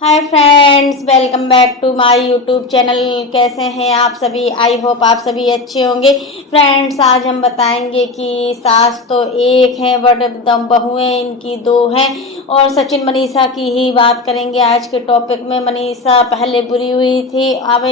Hi friends, welcome back to my YouTube channel. कैसे हैं आप सभी? आई होप आप सभी अच्छे होंगे। फ्रेंड्स, आज हम बताएंगे कि सास तो एक है बट दम बहुएं इनकी दो हैं, और सचिन मनीषा की ही बात करेंगे आज के टॉपिक में। मनीषा पहले बुरी हुई थी, अब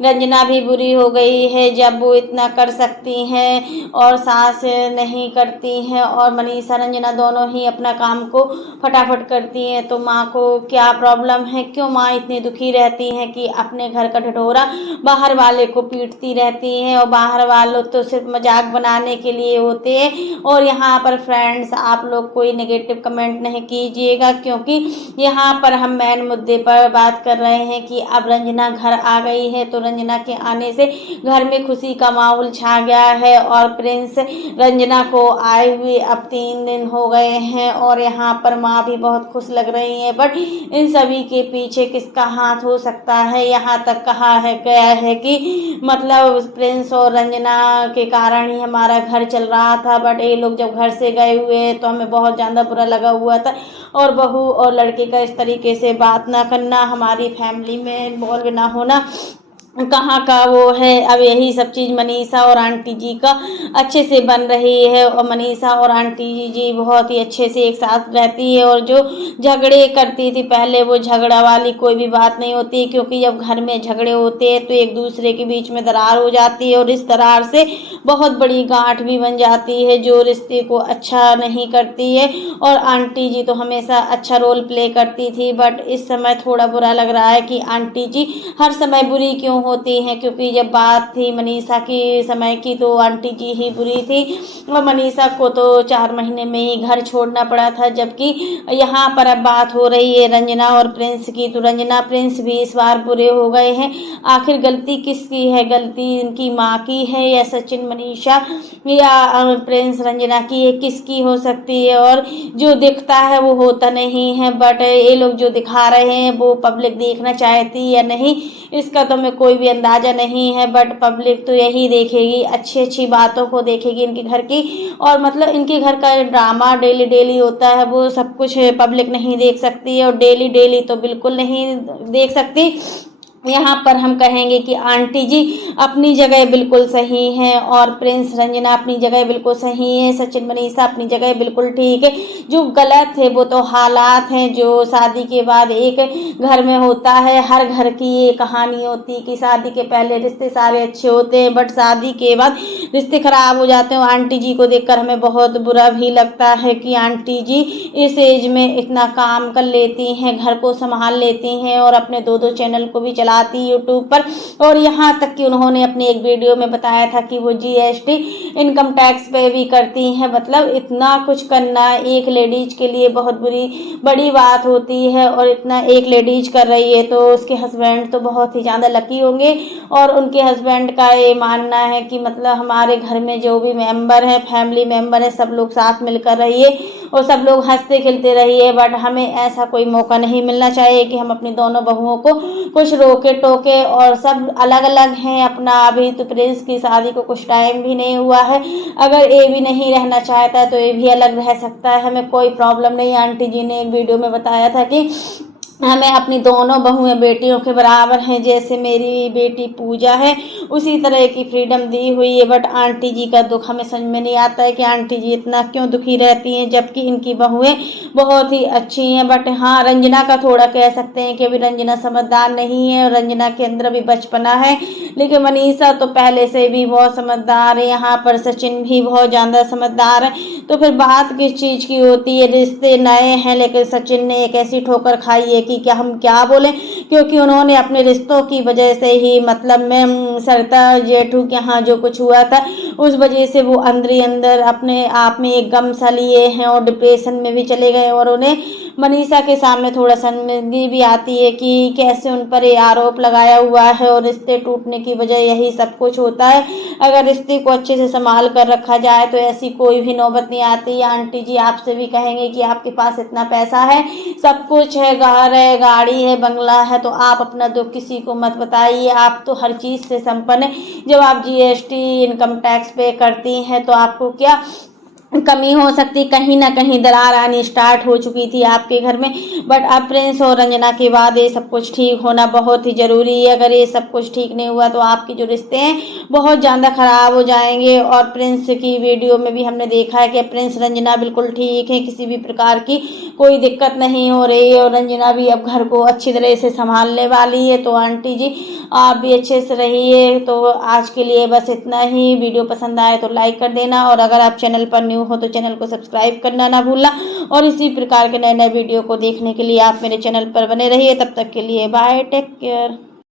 रंजना भी बुरी हो गई है जब वो इतना कर सकती हैं और सास नहीं करती हैं, और मनीषा रंजना दोनों ही अपना काम को फटाफट करती हैं। तो माँ को क्या प्रॉब्लम है? क्यों माँ इतनी दुखी रहती हैं कि अपने घर का ढिढोरा बाहर वाले को पीटती रहती हैं? और बाहर वालों तो सिर्फ मजाक बनाने के लिए होते हैं। और यहाँ पर फ्रेंड्स, आप लोग कोई नेगेटिव कमेंट नहीं कीजिएगा, क्योंकि यहाँ पर हम मेन मुद्दे पर बात कर रहे हैं कि अब रंजना घर आ गई है, तो रंजना के आने से घर में खुशी का माहौल छा गया है। और प्रिंस रंजना को आए हुए अब 3 दिन हो गए हैं, और यहाँ पर माँ भी बहुत खुश लग रही है। बट इन सभी के पीछे किसका हाथ हो सकता है? यहाँ तक कहा है गया है कि मतलब प्रिंस और रंजना के कारण ही हमारा घर चल रहा था, बट ये लोग जब घर से गए हुए तो हमें बहुत ज़्यादा बुरा लगा हुआ था। और बहू और लड़के का इस तरीके से बात ना करना, हमारी फैमिली में इन्वॉल्व ना होना कहाँ का वो है। अब यही सब चीज़ मनीषा और आंटी जी का अच्छे से बन रही है, और मनीषा और आंटी जी बहुत ही अच्छे से एक साथ रहती है। और जो झगड़े करती थी पहले, वो झगड़ा वाली कोई भी बात नहीं होती, क्योंकि जब घर में झगड़े होते हैं तो एक दूसरे के बीच में दरार हो जाती है, और इस दरार से बहुत बड़ी गांठ भी बन जाती है जो रिश्ते को अच्छा नहीं करती है। और आंटी जी तो हमेशा अच्छा रोल प्ले करती थी, बट इस समय थोड़ा बुरा लग रहा है कि आंटी जी हर समय बुरी क्यों होती हैं, क्योंकि जब बात थी मनीषा की समय की तो आंटी जी ही बुरी थी, और मनीषा को तो 4 महीने में ही घर छोड़ना पड़ा था। जबकि यहाँ पर अब बात हो रही है रंजना और प्रिंस की, तो रंजना प्रिंस भी इस बार बुरे हो गए हैं। आखिर गलती किसकी है? गलती इनकी माँ की है या सचिन मनीषा या प्रिंस रंजना की है? किसकी हो सकती है? और जो दिखता है वो होता नहीं है, बट ये लोग जो दिखा रहे हैं वो पब्लिक देखना चाहती या नहीं, इसका तो हमें कोई भी अंदाज़ा नहीं है। बट पब्लिक तो यही देखेगी, अच्छी अच्छी बातों को देखेगी इनके घर की। और मतलब इनके घर का ड्रामा डेली डेली होता है, वो सब कुछ पब्लिक नहीं देख सकती है, और डेली डेली तो बिल्कुल नहीं देख सकती। यहाँ पर हम कहेंगे कि आंटी जी अपनी जगह बिल्कुल सही हैं, और प्रिंस रंजना अपनी जगह बिल्कुल सही है, सचिन मनीषा अपनी जगह बिल्कुल ठीक है। जो गलत है वो तो हालात हैं जो शादी के बाद एक घर में होता है। हर घर की ये कहानी होती है कि शादी के पहले रिश्ते सारे अच्छे होते हैं, बट शादी के बाद रिश्ते खराब हो जाते हैं। आंटी जी को देखकर हमें बहुत बुरा भी लगता है कि आंटी जी इस एज में इतना काम कर लेती हैं, घर को संभाल लेती हैं, और अपने 2 चैनल को भी चलाती यूट्यूब पर। और यहाँ तक कि उन्होंने अपने एक वीडियो में बताया था कि वो जीएसटी इनकम टैक्स पे भी करती हैं। मतलब इतना कुछ करना एक लेडीज के लिए बहुत बड़ी बात होती है, और इतना एक लेडीज कर रही है तो उसके हस्बैंड तो बहुत ही ज़्यादा लकी होंगे। और उनके हस्बैंड का ये मानना है कि मतलब हमारे घर में जो भी मेंबर है, फैमिली मेंबर है, सब लोग साथ मिलकर रहिए और सब लोग हंसते खेलते रहिए। बट हमें ऐसा कोई मौका नहीं मिलना चाहिए कि हम अपनी दोनों बहुओं को कुछ रोके टोके, और सब अलग अलग हैं अपना। अभी तो प्रिंस की शादी को कुछ टाइम भी नहीं हुआ है, अगर ये भी नहीं रहना चाहता है तो ये भी अलग रह सकता है, हमें कोई प्रॉब्लम नहीं। आंटी जी ने एक वीडियो में बताया था कि हमें अपनी दोनों बहुएं बेटियों के बराबर हैं, जैसे मेरी बेटी पूजा है उसी तरह की फ्रीडम दी हुई है। बट आंटी जी का दुख हमें समझ में नहीं आता है कि आंटी जी इतना क्यों दुखी रहती हैं, जबकि इनकी बहुएं बहुत ही अच्छी हैं। बट हाँ, रंजना का थोड़ा कह सकते हैं कि अभी रंजना समझदार नहीं है, और रंजना के अंदर भी बचपना है। लेकिन मनीषा तो पहले से भी बहुत समझदार है, यहाँ पर सचिन भी बहुत ज़्यादा समझदार है। तो फिर बात किस चीज़ की होती है? रिश्ते नए हैं, लेकिन सचिन ने एक ऐसी ठोकर खाई है कि क्या हम क्या बोलें, क्योंकि उन्होंने अपने रिश्तों की वजह से ही मतलब में सरिता जेठू के यहाँ जो कुछ हुआ था उस वजह से वो अंदर ही अंदर अपने आप में एक गम सा लिए हैं, और डिप्रेशन में भी चले गए। और उन्हें मनीषा के सामने थोड़ा शर्मिंदगी भी आती है कि कैसे उन पर ये आरोप लगाया हुआ है, और रिश्ते टूटने की वजह यही सब कुछ होता है। अगर रिश्ते को अच्छे से संभाल कर रखा जाए तो ऐसी कोई भी नौबत नहीं आती। आंटी जी आपसे भी कहेंगे कि आपके पास इतना पैसा है, सब कुछ है, घर है, गाड़ी है, बंगला है, तो आप अपना दुख किसी को मत बताइए, आप तो हर चीज़ से संपन्न है। जब आप जीएसटी इनकम टैक्स पे करती हैं तो आपको क्या कमी हो सकती, कहीं ना कहीं दरार आनी स्टार्ट हो चुकी थी आपके घर में, बट अब प्रिंस और रंजना के बाद ये सब कुछ ठीक होना बहुत ही ज़रूरी है। अगर ये सब कुछ ठीक नहीं हुआ तो आपके जो रिश्ते हैं बहुत ज़्यादा ख़राब हो जाएंगे। और प्रिंस की वीडियो में भी हमने देखा है कि प्रिंस रंजना बिल्कुल ठीक है, किसी भी प्रकार की कोई दिक्कत नहीं हो रही है और रंजना भी अब घर को अच्छी तरह से संभालने वाली है। तो आंटी जी आप भी अच्छे से रहिए। तो आज के लिए बस इतना ही। वीडियो पसंद आए तो लाइक कर देना और अगर आप चैनल पर न्यू हो तो चैनल को सब्सक्राइब करना ना भूलना और इसी प्रकार के नए नए वीडियो को देखने के लिए आप मेरे चैनल पर बने रहिए। तब तक के लिए बाय, टेक केयर।